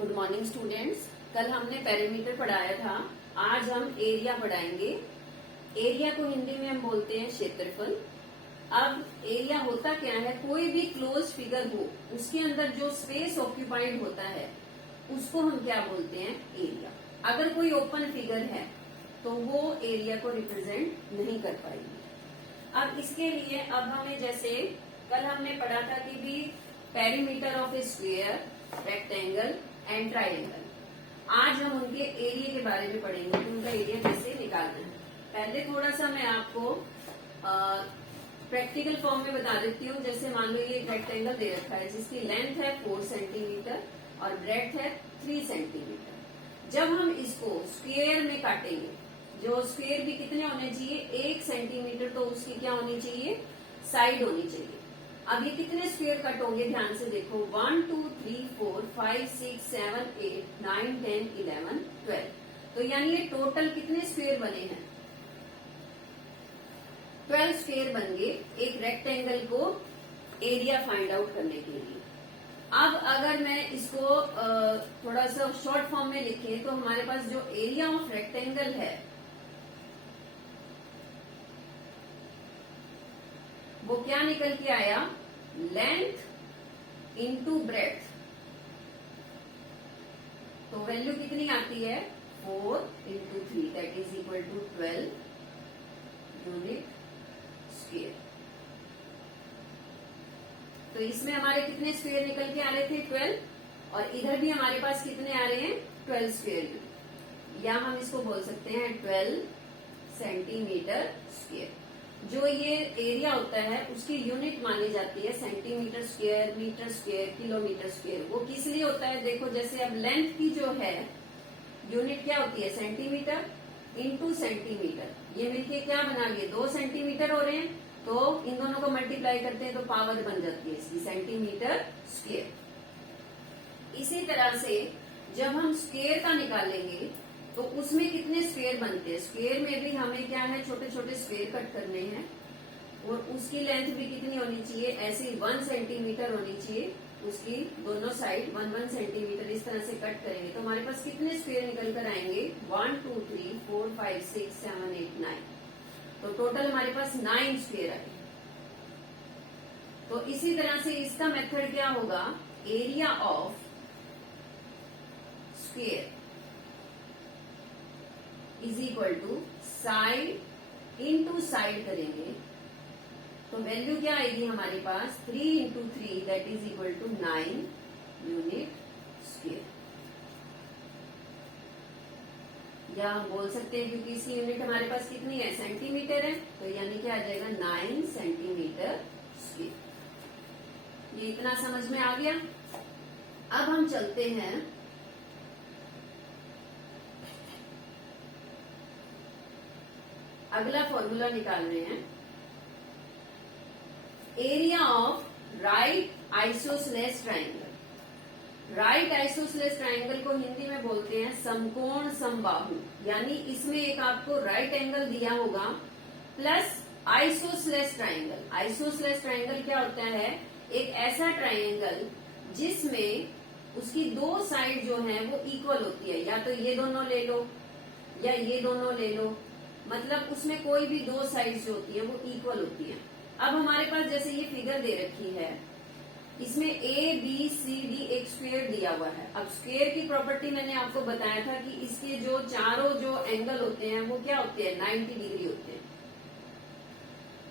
Good morning students. कल हमने perimeter पढ़ाया था, आज हम एरिया पढ़ाएंगे। एरिया को हिंदी में हम बोलते हैं क्षेत्रफल। अब एरिया होता क्या है, कोई भी क्लोज फिगर हो उसके अंदर जो स्पेस ऑक्यूपाइड होता है उसको हम क्या बोलते हैं, एरिया। अगर कोई ओपन फिगर है तो वो एरिया को रिप्रेजेंट नहीं कर पाएगी। अब इसके लिए अब हमें, जैसे कल हमने पढ़ा था कि भी perimeter of A square, rectangle and triangle, आज हम उनके एरिया के बारे में पढ़ेंगे कि उनका एरिया कैसे निकालना है। पहले थोड़ा सा मैं आपको प्रैक्टिकल फॉर्म में बता देती हूँ। जैसे मान लो ये एक रेक्टेंगल दे रखा है जिसकी लेंथ है 4 सेंटीमीटर और ब्रेड्थ है 3 सेंटीमीटर। जब हम इसको स्क्वायर में काटेंगे, जो स्क्वायर भी कितने होने चाहिए, 1 सेंटीमीटर, तो उसकी क्या होनी चाहिए, साइड होनी चाहिए। अब ये कितने स्क्वायर कट होंगे, ध्यान से देखो, 1 2 3 4 5 6 7 8 9 10 11 12। तो यानी ये टोटल कितने स्क्वायर बने हैं, 12 स्क्वायर बन गए एक रेक्टेंगल को एरिया फाइंड आउट करने के लिए। अब अगर मैं इसको थोड़ा सा शॉर्ट फॉर्म में लिखे तो हमारे पास जो एरिया ऑफ रेक्टेंगल है वो क्या निकल के आया, लेंथ इंटू ब्रेड्थ। तो वैल्यू कितनी आती है, 4 into 3 that is equal to 12 unit square. तो इसमें हमारे कितने स्क्वायर निकल के आ रहे थे, 12, और इधर भी हमारे पास कितने आ रहे हैं, 12 स्क्वायर, या हम इसको बोल सकते हैं 12 सेंटीमीटर स्क्वायर। जो ये एरिया होता है उसकी यूनिट मानी जाती है centimetre square, metre square, kilometre square. वो किस लिए होता है, देखो जैसे अब लेंथ की जो है यूनिट क्या होती है, सेंटीमीटर इंटू सेंटीमीटर। ये मिलके क्या बना लिए, 2 सेंटीमीटर हो रहे हैं, तो इन दोनों को मल्टीप्लाई करते हैं तो पावर बन जाती है इसकी, सेंटीमीटर स्क्वायर। इसी तरह से जब हम स्क्वायर का निकालेंगे तो उसमें कितने स्क्वायर बनते हैं, स्क्वायर में भी हमें क्या है, छोटे छोटे स्क्वायर कट करने हैं, और उसकी लेंथ भी कितनी होनी चाहिए, ऐसी 1 सेंटीमीटर होनी चाहिए। उसकी दोनों साइड 1 सेंटीमीटर इस तरह से कट करेंगे तो हमारे पास कितने स्क्वायर निकल कर आएंगे, 1 2 3 4 5 6 7 8 9। तो टोटल हमारे पास 9 स्क्वायर आए। तो इसी तरह से इसका मेथड क्या होगा, area of square is equal to side into side करेंगे तो वैल्यू क्या आएगी हमारे पास, 3 into 3 that is equal to 9 unit square. या हम बोल सकते हैं क्योंकि इसकी यूनिट हमारे पास कितनी है, सेंटीमीटर है, तो यानी क्या आ जाएगा 9 सेंटीमीटर स्क्वायर। ये इतना समझ में आ गया। अब हम चलते हैं अगला फॉर्मूला निकाल रहे हैं, area of right isosceles triangle. Right isosceles triangle को हिंदी में बोलते हैं समकोण समबाहु। यानी इसमें एक आपको राइट एंगल दिया होगा plus isosceles triangle. Isosceles triangle क्या होता है, एक ऐसा ट्राइंगल जिसमें उसकी 2 साइड जो है वो इक्वल होती है, या तो ये दोनों ले लो या ये दोनों ले लो, मतलब उसमें कोई भी 2 साइड्स जो होती है वो इक्वल होती है। अब हमारे पास जैसे ये फिगर दे रखी है, इसमें ए बी सी डी एक स्क्वायर दिया हुआ है। अब स्क्वायर की प्रॉपर्टी मैंने आपको बताया था कि इसके जो चारों जो एंगल होते हैं वो क्या होते हैं, 90 डिग्री होते हैं।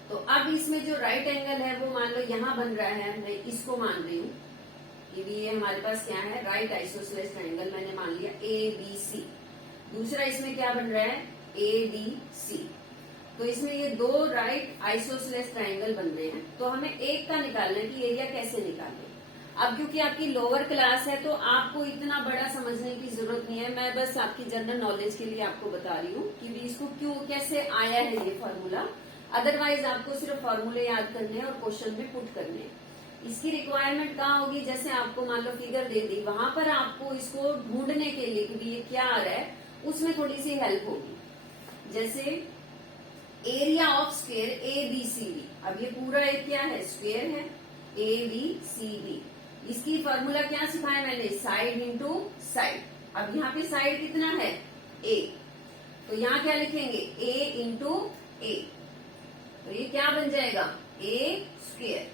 तो अब इसमें जो राइट एंगल है वो मान लो यहां बन रहा है, मैं इसको मान रही हूँ कि ये हमारे पास क्या है, राइट आइसोसेलेस ट्राइंगल मैंने मान लिया ए बी सी। दूसरा इसमें क्या बन रहा है, ए बी सी। तो इसमें ये 2 राइट आइसोसेलेस ट्राइंगल बन रहे हैं। तो हमें एक का निकालना है कि एरिया कैसे निकालें। अब क्योंकि आपकी लोअर क्लास है तो आपको इतना बड़ा समझने की जरूरत नहीं है, मैं बस आपकी जनरल नॉलेज के लिए आपको बता रही हूँ कि भी इसको क्यों कैसे आया है ये फॉर्मूला। अदरवाइज आपको सिर्फ फॉर्मूले याद करने हैं और क्वेश्चन में पुट करने हैं। इसकी रिक्वायरमेंट कहाँ होगी, जैसे आपको मान लो फिगर दे दी, वहां पर आपको इसको ढूंढने के लिए कि ये क्या आ रहा है, उसमें थोड़ी सी हेल्प होगी। जैसे area of square A B C D, अब ये पूरा एक क्या है, स्क्वायर है, ए बी सी डी। इसकी फॉर्मूला क्या सिखाया मैंने, साइड इंटू साइड। अब यहाँ पे साइड कितना है, a, तो यहाँ क्या लिखेंगे, a इंटू ए, तो ये क्या बन जाएगा, a स्क्वेयर।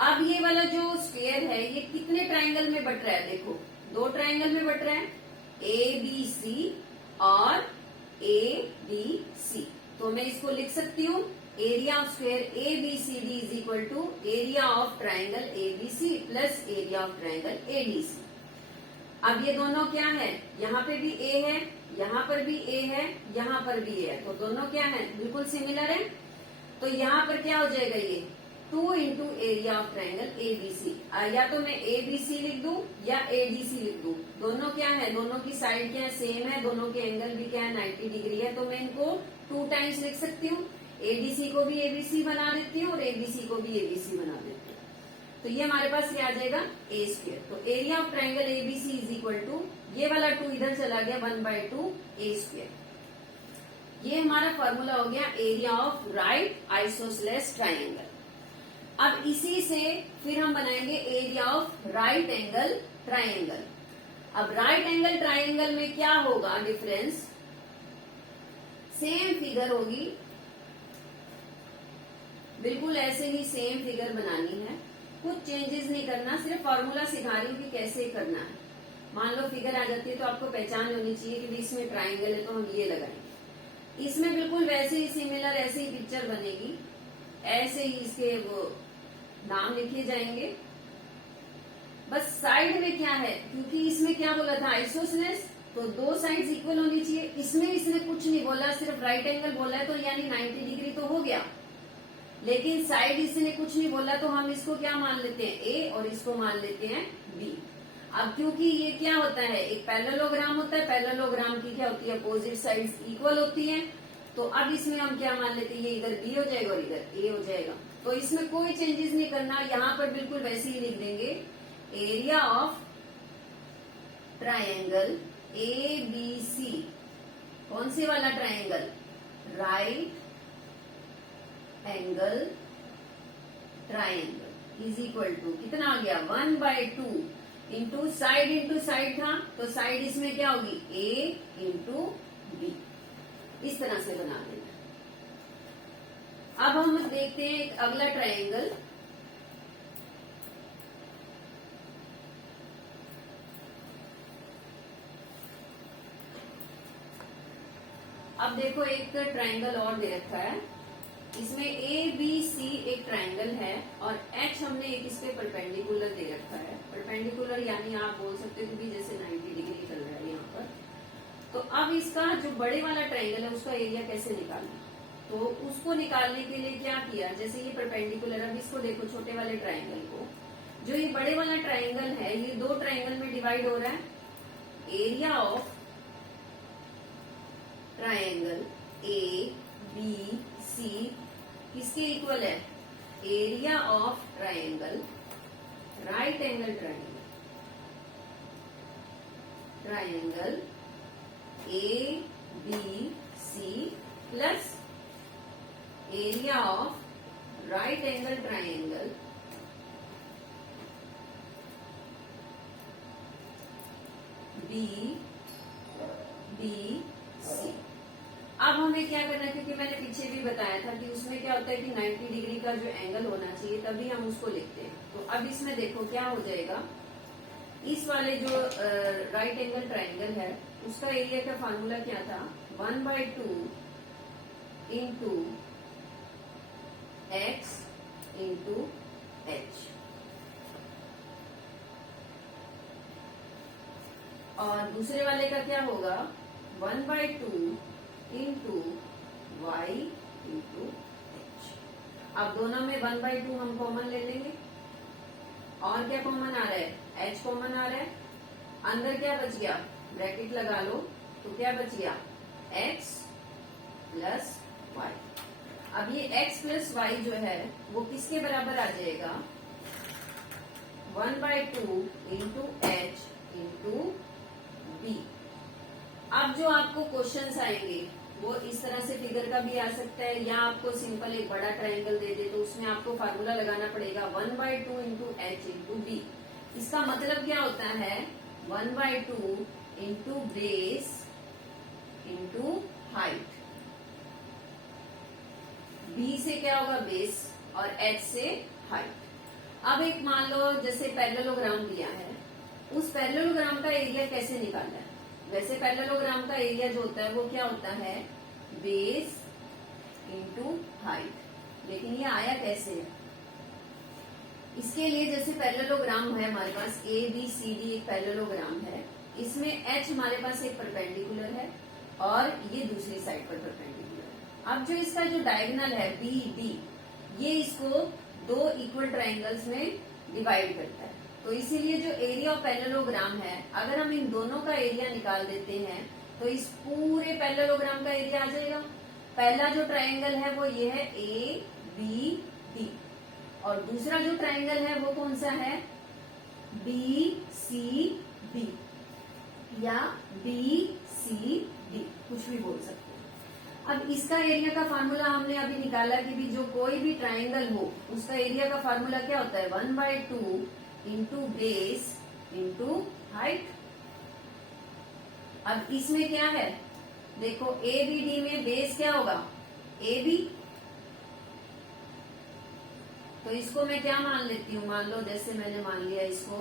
अब ये वाला जो स्क्वेयर है ये कितने ट्राइंगल में बट रहा है, देखो 2 ट्राइंगल में बट रहा है, ए बी सी और ए बी सी। तो मैं इसको लिख सकती हूँ area of square A B C D is equal to area of triangle A B C plus area of triangle A D C. अब ये दोनों क्या है, यहाँ पे भी ए है, यहाँ पर भी ए है, यहाँ पर भी ए है, तो दोनों क्या है, बिल्कुल सिमिलर है। तो यहाँ पर क्या हो जाएगा, ये 2 into area of triangle A B C. या तो मैं ए बी सी लिख दूं या ए डी सी लिख दूं, दोनों क्या है, दोनों की साइड क्या है, सेम है, दोनों के एंगल भी क्या है 90 डिग्री है, तो मैं इनको 2 टाइम्स लिख सकती हूँ। एडीसी को भी एबीसी बना देती हूँ और एबीसी को भी एबीसी बना देती हूँ। तो ये हमारे पास क्या आ जाएगा, ए स्क्वेयर। तो area of triangle ABC is equal to, ये वाला 2 इधर चला गया, 1/2 ए स्क्वेयर। ये हमारा फॉर्मूला हो गया area of right isosceles triangle. अब इसी से फिर हम बनाएंगे area of right angle triangle. अब राइट एंगल ट्राइंगल में क्या होगा डिफरेंस, सेम फिगर होगी, बिल्कुल ऐसे ही सेम फिगर बनानी है, कुछ चेंजेस नहीं करना, सिर्फ फॉर्मूला सिखा रही हूँ कि कैसे करना है। मान लो फिगर आ जाती है तो आपको पहचान होनी चाहिए कि इसमें ट्राइंगल है तो हम ये लगाएंगे। इसमें बिल्कुल वैसे ही सिमिलर ऐसे ही पिक्चर बनेगी, ऐसे ही इसके वो नाम लिखे जाएंगे। बस साइड में क्या है, क्योंकि इसमें क्या बोला था आइसोसेलेस, तो 2 साइड्स इक्वल होनी चाहिए। इसमें इसने कुछ नहीं बोला, सिर्फ राइट एंगल बोला है, तो यानी 90 डिग्री तो हो गया। लेकिन साइड इसने कुछ नहीं बोला तो हम इसको क्या मान लेते हैं, ए, और इसको मान लेते हैं बी। अब क्योंकि ये क्या होता है, एक पैरेललोग्राम होता है, पैरेललोग्राम की क्या होती है, अपोजिट साइड्स इक्वल होती हैं। तो अब इसमें हम क्या मान लेते हैं, ये इधर बी हो जाएगा और इधर ए हो जाएगा। तो इसमें कोई चेंजेस नहीं करना, यहाँ पर बिल्कुल वैसे ही लिख देंगे area of triangle A B C. कौन से वाला triangle, right angle triangle is equal to कितना आ गया, 1/2 इंटू साइड था, तो साइड इसमें क्या होगी, ए इंटू बी। इस तरह से बना देना। अब हम देखते हैं एक अगला ट्राइंगल। अब देखो एक ट्राइंगल और दे रखा है, इसमें ए बी सी एक ट्राइंगल है और एच हमने एक इसके परपेंडिकुलर दे रखा है। परपेंडिकुलर यानी आप बोल सकते हो कि जैसे 90 डिग्री चल रहा है यहाँ पर। तो अब इसका जो बड़े वाला ट्राइंगल है उसका एरिया कैसे निकालना, तो उसको निकालने के लिए क्या किया, जैसे ये परपेंडिकुलर, अब इसको देखो छोटे वाले ट्राइंगल को, जो ये बड़े वाला ट्राइंगल है ये 2 ट्राइंगल में डिवाइड हो रहा है। Area of triangle A B C किसके इक्वल है, area of triangle right angle triangle A B C plus area of right angle triangle B B C. अब हमें क्या करना है, क्योंकि मैंने पीछे भी बताया था कि उसमें क्या होता है कि 90 डिग्री का जो एंगल होना चाहिए तभी हम उसको लिखते हैं। तो अब इसमें देखो क्या हो जाएगा, इस वाले जो राइट एंगल ट्राइंगल है उसका एरिया का फॉर्मूला क्या था, 1/2 इंटू एक्स इंटू एच, और दूसरे वाले का क्या होगा, 1/2 इंटू वाई इंटू एच। अब दोनों में 1/2 हम कॉमन ले लेंगे, और क्या कॉमन आ रहा है, एच कॉमन आ रहा है, अंदर क्या बच गया, ब्रैकेट लगा लो, तो क्या बच गया, एक्स प्लस वाई। अब ये एक्स प्लस वाई जो है वो किसके बराबर आ जाएगा, 1/2 इंटू एच इंटू बी। अब जो आपको क्वेश्चंस आएंगे वो इस तरह से फिगर का भी आ सकता है, या आपको सिंपल एक बड़ा ट्राइंगल दे दे तो उसमें आपको फार्मूला लगाना पड़ेगा 1/2 इंटू एच इंटू बी। इसका मतलब क्या होता है 1/2 into base into height. B से क्या होगा बेस और एच से हाइट। अब एक मान लो जैसे पैरेललोग्राम दिया है, उस पैरेललोग्राम का एरिया कैसे निकालना है। वैसे पैरेललोग्राम का एरिया जो होता है वो क्या होता है बेस इंटू हाइट, लेकिन ये आया कैसे है। इसके लिए जैसे पैरेललोग्राम है हमारे पास ABCD एक पैरेललोग्राम है, इसमें H हमारे पास एक परपेंडिकुलर है और ये दूसरी साइड पर परपेंडिकुलर है। अब जो इसका जो डायगोनल है BD, ये इसको दो इक्वल ट्राइंगल्स में डिवाइड करता है। तो इसीलिए जो एरिया ऑफ पैरेललोग्राम है, अगर हम इन दोनों का एरिया निकाल देते हैं तो इस पूरे पैरेललोग्राम का एरिया आ जाएगा। पहला जो ट्राइंगल है वो ये है ABD और दूसरा जो ट्राइंगल है वो कौन सा है BCD या BCD, कुछ भी बोल सकते हैं। अब इसका एरिया का फार्मूला हमने अभी निकाला कि भी जो कोई भी ट्राइंगल हो उसका एरिया का फार्मूला क्या होता है 1/2 इंटू बेस इंटू हाइट। अब इसमें क्या है देखो ABD में बेस क्या होगा AB, तो इसको मैं क्या मान लेती हूँ, मान लो जैसे मैंने मान लिया इसको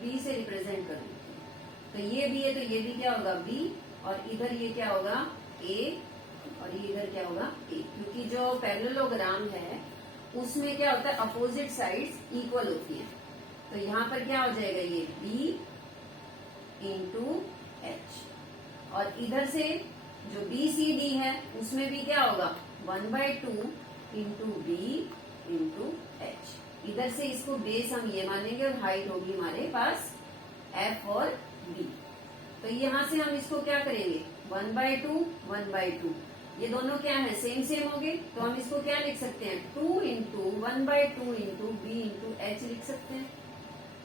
B से रिप्रेजेंट कर लेती हूँ। तो ये B है तो ये भी क्या होगा B और इधर ये क्या होगा A और ये इधर क्या होगा A, क्योंकि जो पैरेललोग्राम है उसमें क्या होता है अपोजिट साइड्स इक्वल होती है। तो यहाँ पर क्या हो जाएगा ये B इंटू एच और इधर से जो BCD है उसमें भी क्या होगा 1/2 इंटू B इंटू एच। इधर से इसको बेस हम ये मानेंगे और हाइट होगी हमारे पास F और B। तो यहाँ से हम इसको क्या करेंगे 1/2 1/2, ये दोनों क्या है सेम सेम हो गए, तो हम इसको क्या लिख सकते हैं 2 into 1/2 into B into H लिख सकते हैं।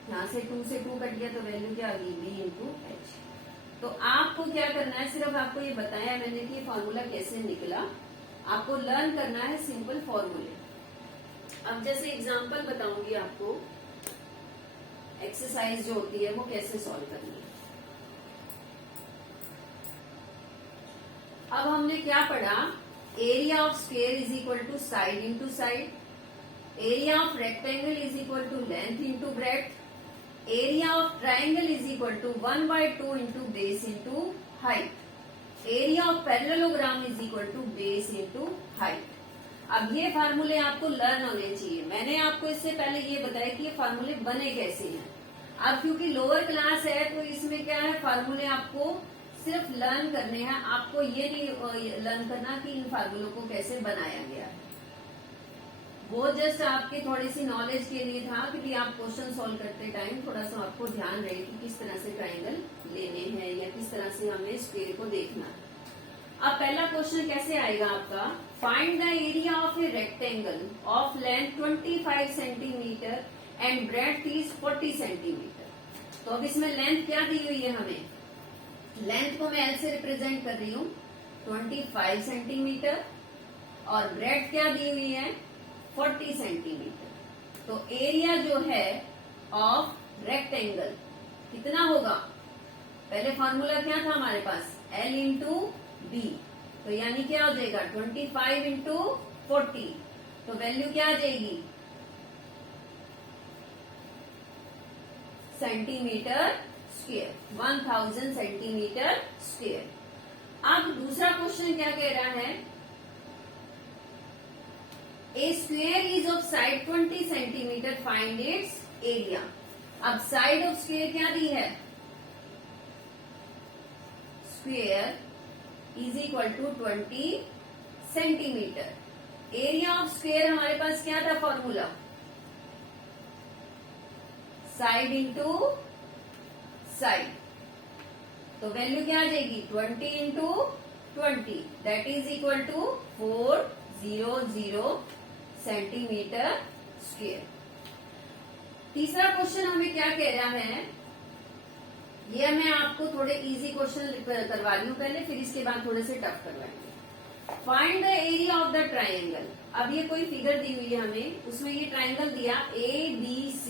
यहाँ से 2 से 2 कट गया तो वैल्यू क्या आ गई B इंटू एच। तो आपको क्या करना है, सिर्फ आपको ये बताया मैंने कि ये फॉर्मूला कैसे निकला, आपको लर्न करना है सिंपल फॉर्मूले। अब जैसे एग्जांपल बताऊंगी आपको एक्सरसाइज जो होती है वो कैसे सॉल्व करनी है। अब हमने क्या पढ़ा, area of square is equal to side into side, area of rectangle is equal to length into breadth, area of triangle is equal to 1/2 into base into height, area of parallelogram is equal to base into height. अब ये फार्मूले आपको learn होने चाहिए। मैंने आपको इससे पहले ये बताया कि ये फार्मूले बने कैसे हैं। अब क्योंकि लोअर क्लास है तो इसमें क्या है फार्मूले आपको सिर्फ लर्न करने हैं, आपको ये नहीं लर्न करना कि इन फार्मूलों को कैसे बनाया गया है। वो जस्ट आपके थोड़ी सी नॉलेज के लिए था कि आप क्वेश्चन सॉल्व करते टाइम थोड़ा सा आपको ध्यान रहे कि किस तरह से ट्राइंगल लेने हैं या किस तरह से हमें स्क्वेयर को देखना है। अब पहला क्वेश्चन कैसे आएगा आपका, find the area of a rectangle of length 25 centimetre and breadth is 40 centimetre. तो अब इसमें लेंथ क्या दी हुई है हमें, लेंथ को मैं L से रिप्रेजेंट कर रही हूँ 25 सेंटीमीटर और ब्रेड्थ क्या दी हुई है 40 सेंटीमीटर। तो एरिया जो है ऑफ रेक्टेंगल कितना होगा, पहले फॉर्मूला क्या था हमारे पास L इंटू B, तो यानी क्या हो जाएगा 25 इंटू 40, तो वैल्यू क्या आ जाएगी सेंटीमीटर स्क्वेयर, 1000 सेंटीमीटर स्क्वेयर। अब दूसरा क्वेश्चन क्या कह रहा है, a square is of side 20 centimetre, find its area. अब साइड ऑफ स्क्वेयर क्या दी है, square is equal to 20 centimetre. Area of square हमारे पास क्या था फॉर्मूला, साइड इंटू साइड, तो वैल्यू क्या आ जाएगी 20 into 20 that is equal to 400 centimetre square. तीसरा क्वेश्चन हमें क्या कह रहा है, ये मैं आपको थोड़े इजी क्वेश्चन करवा रही हूँ पहले, फिर इसके बाद थोड़े से टफ करवाएंगे। Find the area of the triangle. अब ये कोई फिगर दी हुई है हमें, उसमें ये ट्राइंगल दिया ABC,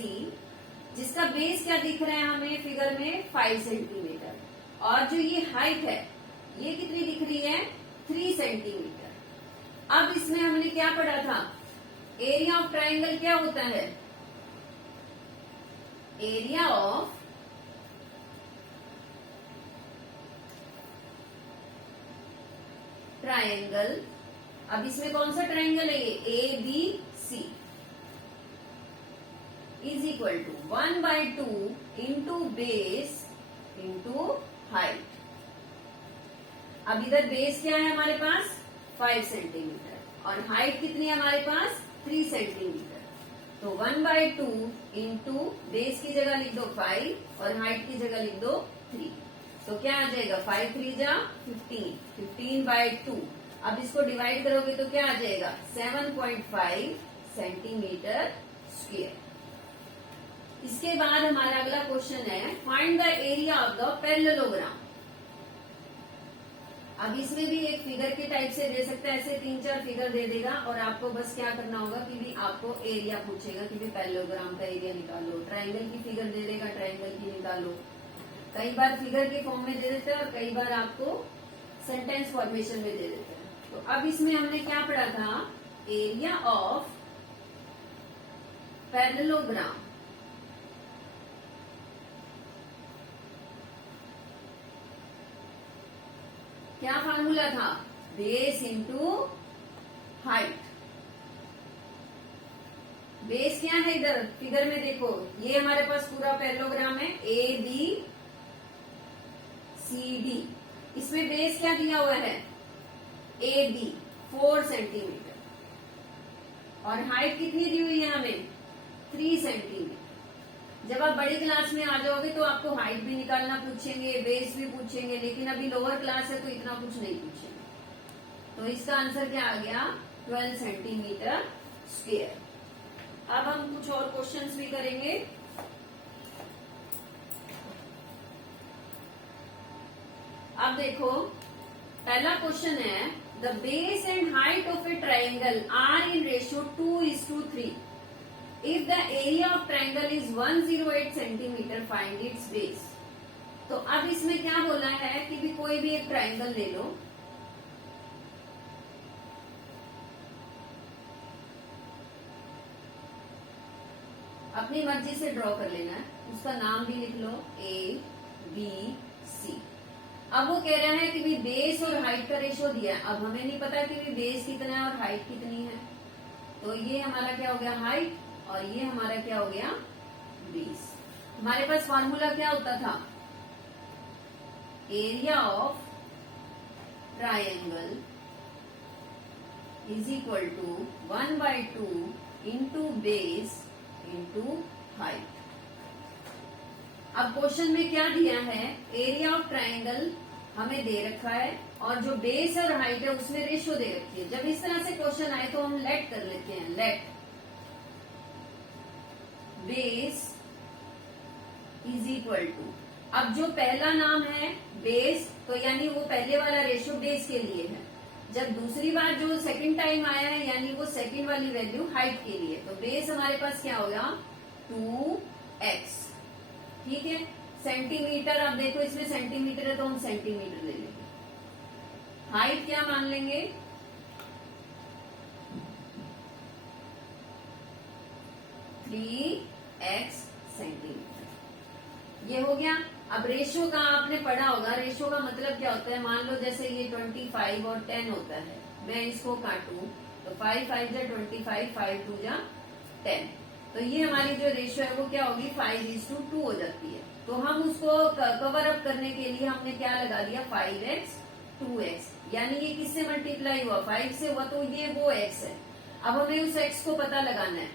जिसका बेस क्या दिख रहा है हमें फिगर में 5 सेंटीमीटर, और जो ये हाइट है ये कितनी दिख रही है 3 सेंटीमीटर। अब इसमें हमने क्या पढ़ा था, एरिया ऑफ ट्राइंगल क्या होता है, एरिया ऑफ ट्राइंगल। अब इसमें कौन सा ट्राइंगल है, ये ABC is equal to 1/2 into base into height. अब इधर बेस क्या है हमारे पास 5 सेंटीमीटर और हाइट कितनी है हमारे पास 3 सेंटीमीटर। तो 1/2 इंटू बेस की जगह लिख दो 5 और हाइट की जगह लिख दो 3। तो क्या आ जाएगा 5 3 जा 15, 15/2। अब इसको डिवाइड करोगे तो क्या आ जाएगा 7.5 सेंटीमीटर स्क्वायर। इसके बाद हमारा अगला क्वेश्चन है find the area of the parallelogram. अब इसमें भी एक फिगर के टाइप से दे सकता है, ऐसे 3-4 फिगर दे देगा और आपको बस क्या करना होगा कि भी आपको एरिया पूछेगा कि भी पैरेललोग्राम का एरिया निकालो। ट्राइंगल की फिगर दे देगा, ट्राइंगल की निकालो। कई बार फिगर के फॉर्म में दे देते हैं और कई बार आपको सेंटेंस फॉर्मेशन में दे देते हैं। तो अब इसमें हमने क्या पढ़ा था, एरिया ऑफ पैरेललोग्राम क्या फार्मूला था, बेस इंटू हाइट। बेस क्या है इधर फिगर में देखो, ये हमारे पास पूरा पैरेललोग्राम है ABCD। इसमें बेस क्या दिया हुआ है AB 4 सेंटीमीटर और हाइट कितनी दी हुई है हमें 3 सेंटीमीटर। जब आप बड़ी क्लास में आ जाओगे तो आपको हाइट भी निकालना पूछेंगे, बेस भी पूछेंगे, लेकिन अभी लोअर क्लास है तो इतना कुछ नहीं पूछेंगे। तो इसका आंसर क्या आ गया 12 सेंटीमीटर स्क्वायर। अब हम कुछ और क्वेश्चंस भी करेंगे। अब देखो पहला क्वेश्चन है the base and height of a triangle are in ratio 2:3। If the area of triangle is 108 centimetre, find its base। तो अब इसमें क्या बोला है कि भी कोई भी एक ट्राइंगल ले लो, अपनी मर्जी से ड्रॉ कर लेना है, उसका नाम भी लिख लो ABC। अब वो कह रहा है कि भी बेस और हाइट का रेशियो दिया है। अब हमें नहीं पता कि भी बेस कितना है और हाइट कितनी है, तो ये हमारा क्या हो गया हाइट और ये हमारा क्या हो गया बेस। हमारे पास फॉर्मूला क्या होता था, area of triangle is equal to 1/2 into base into height. अब क्वेश्चन में क्या दिया है, एरिया ऑफ ट्राइंगल हमें दे रखा है और जो बेस और हाइट है उसमें रेशियो दे रखी है। जब इस तरह से क्वेश्चन आए तो हम लेट कर लेते हैं, let base is equal to. अब जो पहला नाम है बेस, तो यानी वो पहले वाला रेशियो बेस के लिए है। जब दूसरी बार जो सेकंड टाइम आया है यानी वो सेकंड वाली वैल्यू हाइट के लिए, तो बेस हमारे पास क्या होगा 2x। ठीक है, सेंटीमीटर, अब देखो इसमें सेंटीमीटर है तो हम सेंटीमीटर ले लेंगे। हाइट क्या मान लेंगे 3x सेंटीमीटर। ये हो गया। अब रेशियो का आपने पढ़ा होगा, रेशियो का मतलब क्या होता है, मान लो जैसे ये 25 और 10 होता है, मैं इसको काटूं तो 5 5 जा 25, 5 2 जा 10। तो ये हमारी जो रेशियो है वो क्या होगी 5:2 हो जाती है। तो हम उसको कवर अप करने के लिए हमने क्या लगा दिया 5x 2x, यानी ये किससे मल्टीप्लाई हुआ 5 से हुआ, तो ये वो x है। अब हमें उस x को पता लगाना है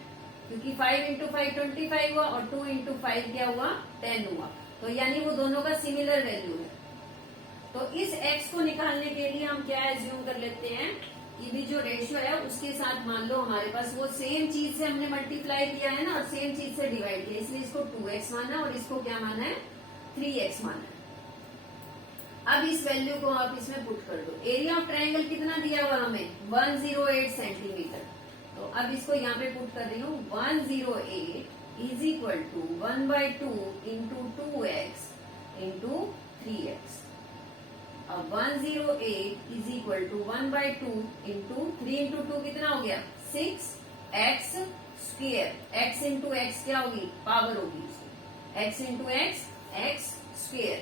क्योंकि 5 × 5 25 हुआ और 2 × 5 क्या हुआ 10 हुआ, तो यानी वो दोनों का सिमिलर वैल्यू है। तो इस x को निकालने के लिए हम क्या एज्यूम कर लेते हैं कि भी जो रेशियो है उसके साथ मान लो हमारे पास वो सेम चीज से हमने मल्टीप्लाई किया है ना और सेम चीज से डिवाइड किया, इसलिए इसको 2x माना और इसको क्या माना है 3x माना है। अब इस वैल्यू को आप इसमें पुट कर दो। एरिया ऑफ ट्रायंगल कितना दिया हुआ हमें 108 सेंटीमीटर। तो अब इसको यहाँ पे पुट कर रही हूँ 108 is equal to 1/2 into 2x into 3x। अब 108 is equal to 1/2 into 3 into 2 कितना हो गया 6x square. x into x क्या होगी पावर होगी उसकी, x इंटू एक्स स्क्वेयर,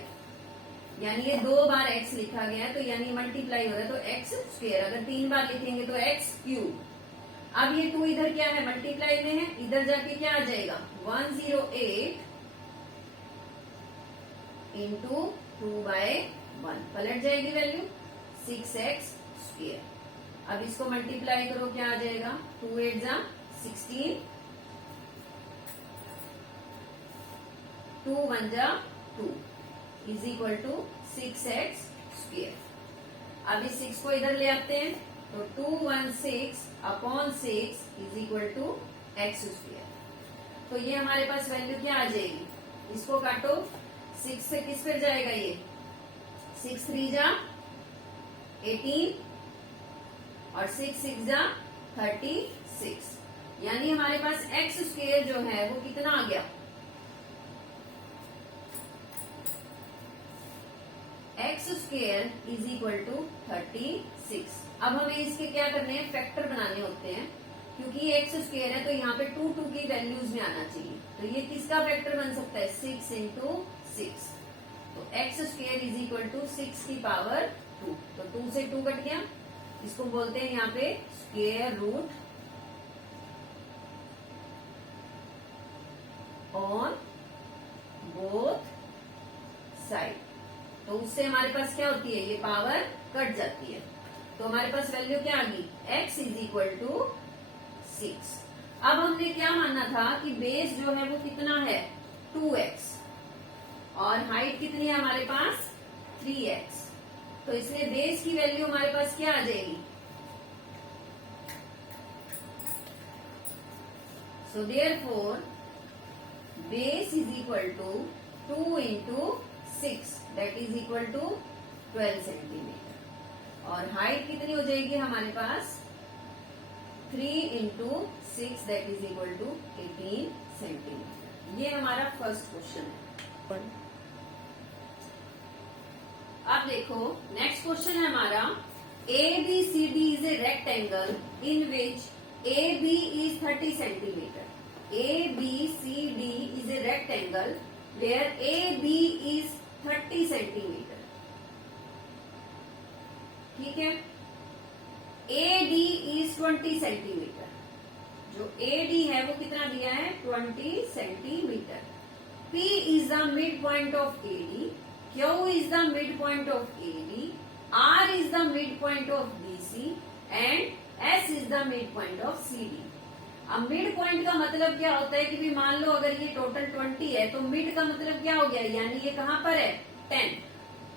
यानी ये 2 बार x लिखा गया है तो यानी मल्टीप्लाई हो रहा है तो x स्क्वेयर। अगर 3 बार लिखेंगे तो x क्यूब। अब ये 2 इधर क्या है मल्टीप्लाई में है, इधर जाके क्या आ जाएगा 108 इंटू 2/1 पलट जाएगी वैल्यू 6x स्क्वेयर। अब इसको मल्टीप्लाई करो क्या आ जाएगा 2 8 जा 16, 2 1 जा 2 is equal to 6x square. अब इस 6 को इधर ले आते हैं तो 216 upon 6 is equal to x square. तो ये हमारे पास वैल्यू क्या आ जाएगी, इसको काटो 6 से किस पर जाएगा ये 6 3 जा 18 और 6 6 जा 36, यानी हमारे पास x स्क्वेयर जो है वो कितना आ गया x square is equal to 36। अब हमें इसके क्या करने हैं फैक्टर बनाने होते हैं, क्योंकि ये x स्क्वेयर है तो यहाँ पे 2 2 की वैल्यूज में आना चाहिए। तो ये किसका फैक्टर बन सकता है 6 इंटू 6। तो x square is equal to 6 की पावर 2। तो 2 से 2 कट गया, इसको बोलते हैं यहाँ पे square root on both side. तो उससे हमारे पास क्या होती है ये पावर कट जाती है। तो हमारे पास वैल्यू क्या आ गई x इज इक्वल टू 6। अब हमने क्या मानना था कि बेस जो है वो कितना है 2x और हाइट कितनी है हमारे पास 3x। तो इसलिए बेस की वैल्यू हमारे पास क्या आ जाएगी, so therefore base is equal to 2 into 6 that is equal to 12 centimetre और हाइट कितनी हो जाएगी हमारे पास 3 into 6 that is equal to 18 centimetre. ये हमारा फर्स्ट क्वेश्चन है। अब देखो नेक्स्ट क्वेश्चन है हमारा ABCD is a rectangle in which AB is 30 centimetre. ABCD is a rectangle where AB is 30 centimetre. ठीक है, AD is 20 सेंटीमीटर। जो AD है वो कितना दिया है 20 centimetre. P is the midpoint of AD, Q is the midpoint of AD, R is the midpoint of BC and S is the midpoint of CD। अब mid point का मतलब क्या होता है कि भी मान लो अगर ये टोटल 20 है तो मिड का मतलब क्या हो गया, यानी ये कहाँ पर है 10।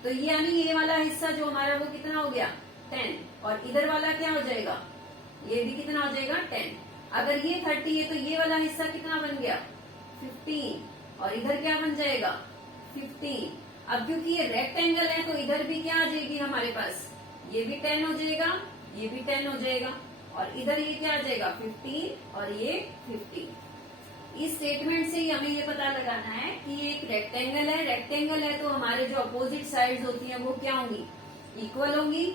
तो ये यानी ये वाला हिस्सा जो हमारा वो कितना हो गया 10 और इधर वाला क्या हो जाएगा ये भी कितना हो जाएगा 10। अगर ये 30 है तो ये वाला हिस्सा कितना बन गया 15 और इधर क्या बन जाएगा 15। अब क्योंकि ये रेक्टेंगल है तो इधर भी क्या आ जाएगी हमारे पास ये भी 10 हो जाएगा, ये भी 10 हो जाएगा और इधर ये क्या आ जाएगा 15 और ये 15। इस स्टेटमेंट से ही हमें ये पता लगाना है कि ये एक रेक्टेंगल है। रेक्टेंगल है तो हमारे जो अपोजिट साइड्स होती हैं वो क्या होंगी इक्वल होंगी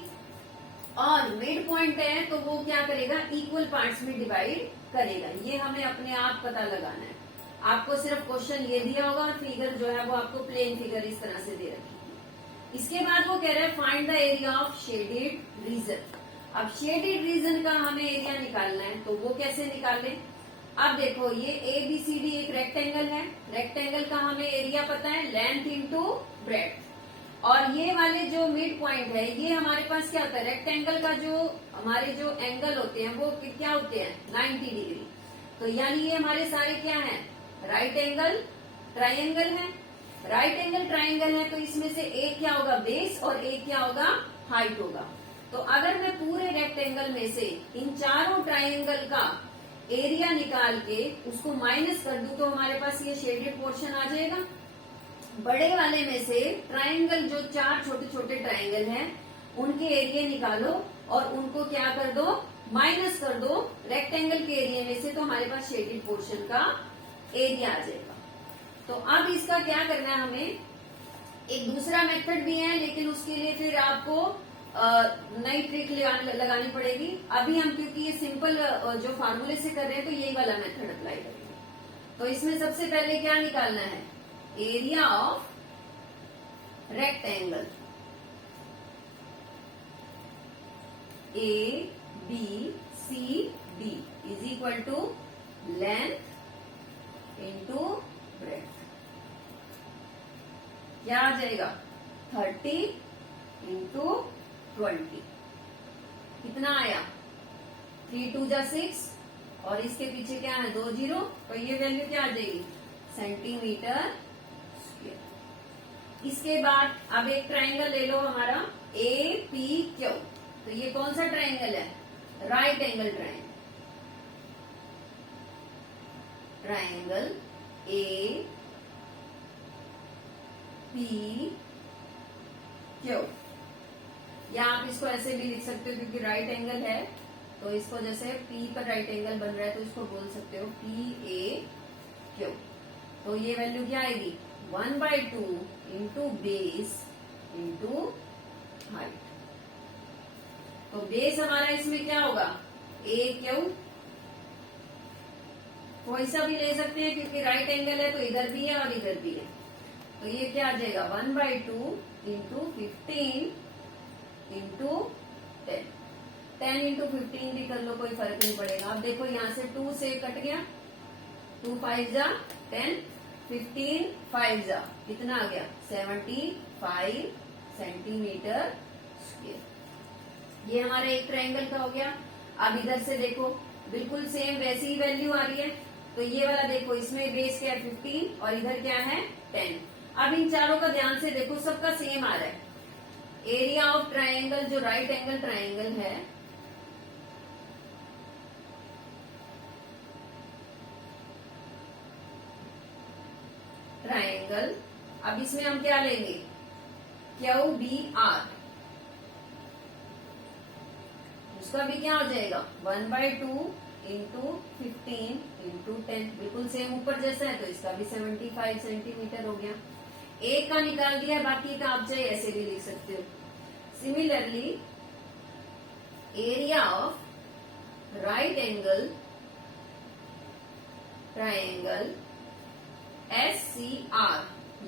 और मिड पॉइंट है तो वो क्या करेगा इक्वल पार्ट्स में डिवाइड करेगा। ये हमें अपने आप पता लगाना है। आपको सिर्फ क्वेश्चन ये दिया होगा और फिगर जो है वो आपको प्लेन फिगर इस तरह से दे रखी है। इसके बाद वो कह रहा है find the area of shaded region. अब शेडेड रीजन का हमें एरिया निकालना है तो वो कैसे निकालें। अब देखो ये ABCD एक रेक्टेंगल है, रेक्टेंगल का हमें एरिया पता है लेंथ इंटू ब्रेड्थ और ये वाले जो मिड पॉइंट है ये हमारे पास क्या होता है रेक्टेंगल का जो हमारे जो एंगल होते हैं वो क्या होते हैं 90 डिग्री। तो यानी ये हमारे सारे क्या है राइट एंगल ट्राइंगल है। राइट एंगल ट्राइंगल है तो इसमें से एक क्या होगा बेस और एक क्या होगा हाइट होगा। तो अगर मैं पूरे रेक्टेंगल में से इन चारों ट्राइंगल का एरिया निकाल के उसको माइनस कर दूं तो हमारे पास ये शेडेड पोर्शन आ जाएगा। बड़े वाले में से ट्राइंगल, जो 4 छोटे छोटे ट्राइंगल हैं, उनके एरिया निकालो और उनको क्या कर दो, माइनस कर दो रेक्टेंगल के एरिया में से, तो हमारे पास शेडेड पोर्शन का एरिया आ जाएगा। तो अब इसका क्या करना है, हमें एक दूसरा मेथड भी है, लेकिन उसके लिए फिर आपको नई ट्रिक लगानी पड़ेगी। अभी हम क्योंकि ये सिंपल जो फार्मूले से कर रहे हैं, तो यही वाला मेथड अप्लाई करेंगे। तो इसमें सबसे पहले क्या निकालना है, area of rectangle, A B C D is equal to length into breadth. क्या आ जाएगा, 30 इंटू 20, कितना आया, 3 2 जा 6, और इसके पीछे क्या है, 2 0, तो ये वैल्यू क्या आ जाएगी, सेंटीमीटर स्क्वायर। इसके बाद अब एक ट्राइंगल ले लो हमारा ए पी क्यू, तो ये कौन सा ट्राइंगल है, right angle triangle. Triangle A P Q, या आप इसको ऐसे भी लिख सकते हो क्योंकि राइट एंगल है, तो इसको जैसे पी पर राइट एंगल बन रहा है तो इसको बोल सकते हो पी ए क्यू। तो ये वैल्यू क्या आएगी, 1/2 इंटू बेस इंटू हाइट। तो बेस हमारा इसमें क्या होगा, ए क्यू, कोई सा भी ले सकते हैं क्योंकि राइट एंगल है, तो इधर भी है और इधर भी है। तो ये क्या आ जाएगा, 1/2 इंटू 15 इंटू 10, 10 इंटू 15 भी कर लो, कोई फर्क नहीं पड़ेगा। अब देखो यहाँ से 2 से कट गया, 2 5 जा 10, 15 5 जा कितना आ गया, 75 सेंटीमीटर स्क्वायर। ये हमारे एक ट्रायंगल का हो गया। अब इधर से देखो बिल्कुल सेम वैसी ही वैल्यू आ रही है, तो ये वाला देखो, इसमें बेस क्या है 15 और इधर क्या है 10। अब इन चारों का ध्यान से देखो, सबका सेम आ रहा है। एरिया ऑफ ट्रायंगल जो राइट एंगल ट्रायंगल है, ट्रायंगल, अब इसमें हम क्या लेंगे, क्यू बी आर, उसका भी क्या हो जाएगा 1/2 इंटू 15 इंटू 10, बिल्कुल सेम ऊपर जैसा है, तो इसका भी 75 सेंटीमीटर हो गया। एक का निकाल दिया, बाकी का आप चाहे ऐसे भी लिख सकते हो। Similarly area of right angle triangle SCR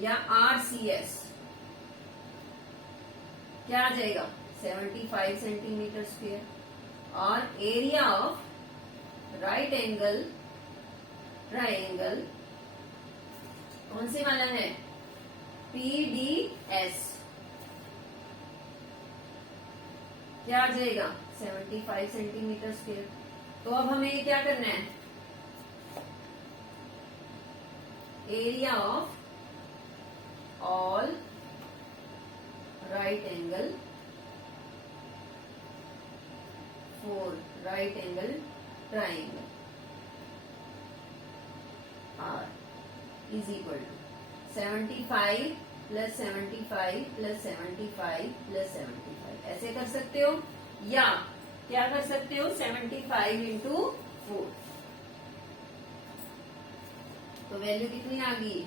या RCS क्या आ जाएगा 75 सेंटीमीटर स्क्वायर, और area of right angle triangle कौन से वाला है PDS, क्या आ जाएगा 75 सेंटीमीटर स्क्वायर। तो अब हमें ये क्या करना है, area of all right angle for right angle triangle R is equal to 75 plus 75 plus 75 plus 75, ऐसे कर सकते हो, या क्या कर सकते हो 75 इंटू 4, तो वैल्यू कितनी आ गई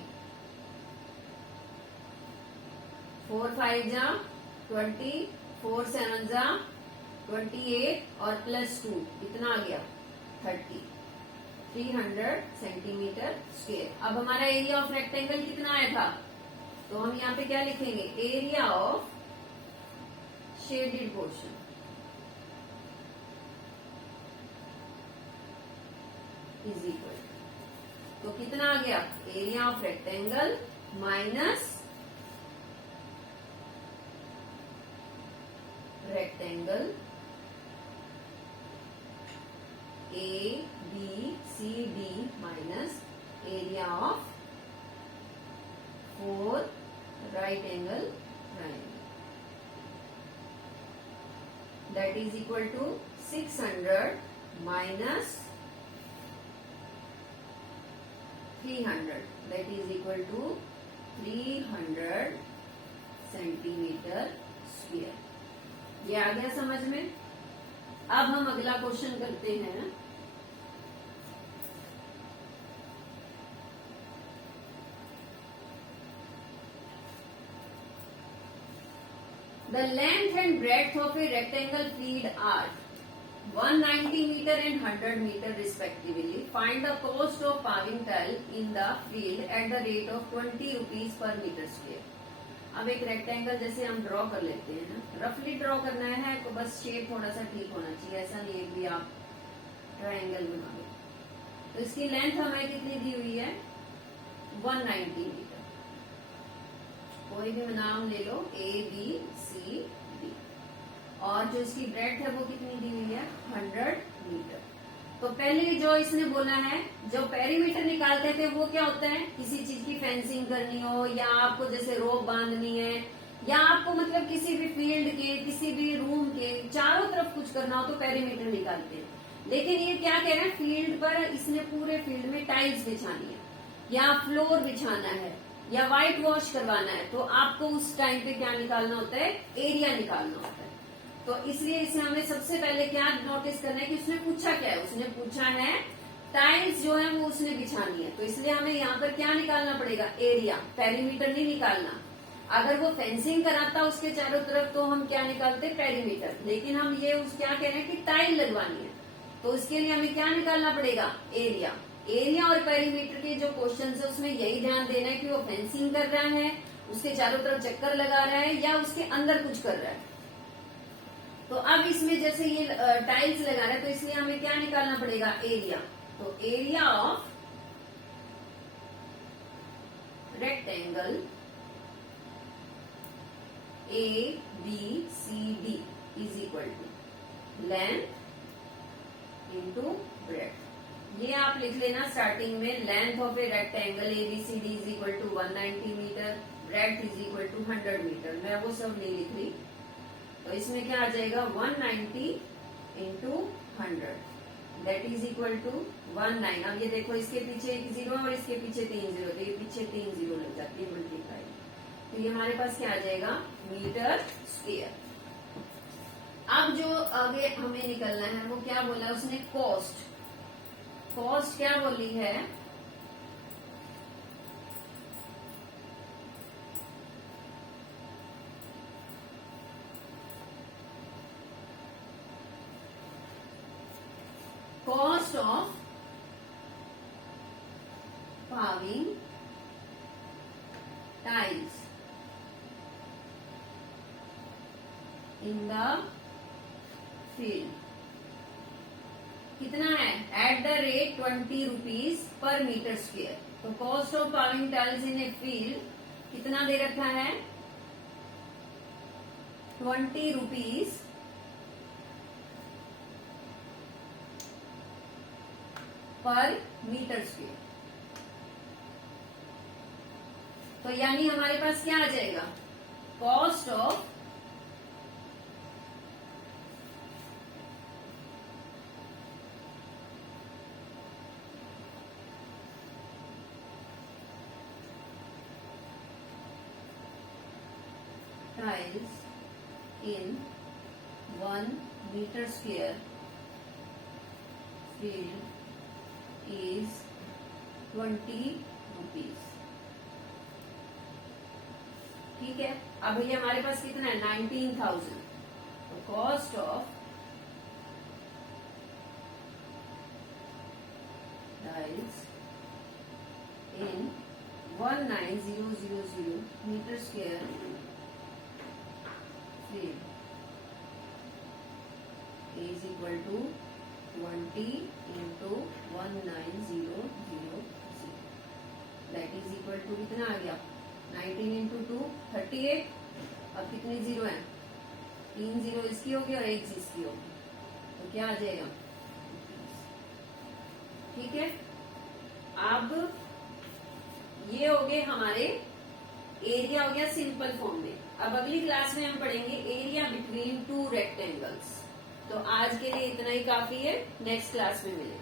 4 5 जा 20, 4 7 जा 28 और प्लस 2 कितना आ गया 30, 300 सेंटीमीटर स्क्वायर। अब हमारा एरिया ऑफ रेक्टेंगल कितना आया था, तो हम यहाँ पे क्या लिखेंगे, area of shaded portion is equal, तो कितना आ गया, area of rectangle minus rectangle ABCD minus area of 4 right angle triangle, that is equal to 600 minus 300, that is equal to 300 centimetre square. ये आ गया समझ में। अब हम अगला क्वेश्चन करते हैं। The length and breadth of a rectangle field are 190 meter and 100 meter respectively. Find the cost of paving tile in the field at the rate of 20 rupees per meter square. अब एक rectangle जैसे हम draw कर लेते हैं ना, रफली draw करना है तो बस शेप थोड़ा सा ठीक होना चाहिए, ऐसा नहीं है कि आप ट्रायंगल बना लो। तो इसकी लेंथ हमें कितनी दी हुई है 190 मीटर। कोई भी नाम ले लो, A B C D। और जो इसकी ब्रेड्थ है वो कितनी दी हुई है 100 मीटर। तो पहले जो इसने बोला है, जो पेरीमीटर निकालते थे वो क्या होता है, किसी चीज की फेंसिंग करनी हो या आपको जैसे रोप बांधनी है या आपको मतलब किसी भी फील्ड के किसी भी रूम के चारों तरफ कुछ करना हो तो पेरीमीटर निकालते हैं। लेकिन ये क्या कह रहे हैं, फील्ड पर इसने पूरे फील्ड में टाइल्स बिछानी है या फ्लोर बिछाना है या व्हाइट वॉश करवाना है, तो आपको उस टाइम पे क्या निकालना होता है, एरिया निकालना होता है। तो इसलिए इसे हमें सबसे पहले क्या नोटिस करना है कि उसने पूछा क्या है, उसने पूछा है टाइल्स जो है वो उसने बिछानी है। तो इसलिए हमें यहाँ पर क्या निकालना पड़ेगा, एरिया, पेरीमीटर नहीं निकालना। अगर वो फेंसिंग कराता उसके चारों तरफ तो हम क्या निकालते, पेरीमीटर। लेकिन हम ये क्या कह रहे हैं कि टाइल लगवानी है, तो उसके लिए हमें क्या निकालना पड़ेगा, एरिया। एरिया और पेरीमीटर के जो क्वेश्चन है उसमें यही ध्यान देना है कि वो फेंसिंग कर रहा है, उसके चारों तरफ चक्कर लगा रहा है या उसके अंदर कुछ कर रहा है। तो अब इसमें जैसे ये टाइल्स लगा रहा है तो इसलिए हमें क्या निकालना पड़ेगा, एरिया। तो area of rectangle ABCD is equal to length into breadth. ये आप लिख लेना स्टार्टिंग में, length of a rectangle ABCD is equal to 190 metre, breadth is equal to 100 metre. मैं वो सब नहीं लिख रही। तो इसमें क्या आ जाएगा 190 into 100 that is equal to 19। अब ये देखो इसके पीछे एक जीरो और इसके पीछे 3 जीरो, तो ये पीछे 3 जीरो लग जाती है मल्टीप्लाई। तो ये हमारे पास क्या आ जाएगा, मीटर स्क्वायर। अब जो आगे हमें निकलना है वो क्या बोला उसने, कॉस्ट। कॉस्ट क्या बोली है, cost of paving tiles in the field कितना है, at the rate 20 rupees per metre square. तो cost of paving tiles in a field कितना दे रखा है, 20 रुपीज पर मीटर स्क्वायर। तो यानी हमारे पास क्या आ जाएगा, cost of tiles in 1 metre square field is 20 rupees. ठीक है। अब ये हमारे पास कितना है 19,000। तो cost of tiles in 19000 metre square field is equal to 20 into 19,000 that is equal to कितना आ गया 19 इंटू 2 38। अब कितनी जीरो है, 3 जीरो इसकी होगी और 1 इसकी होगी, तो क्या आ जाएगा, ठीक है। अब ये हो गए हमारे एरिया, हो गया सिंपल फॉर्म में। अब अगली क्लास में हम पढ़ेंगे एरिया बिटवीन 2 रेक्टेंगल्स। तो आज के लिए इतना ही काफी है, नेक्स्ट क्लास में मिलेंगे।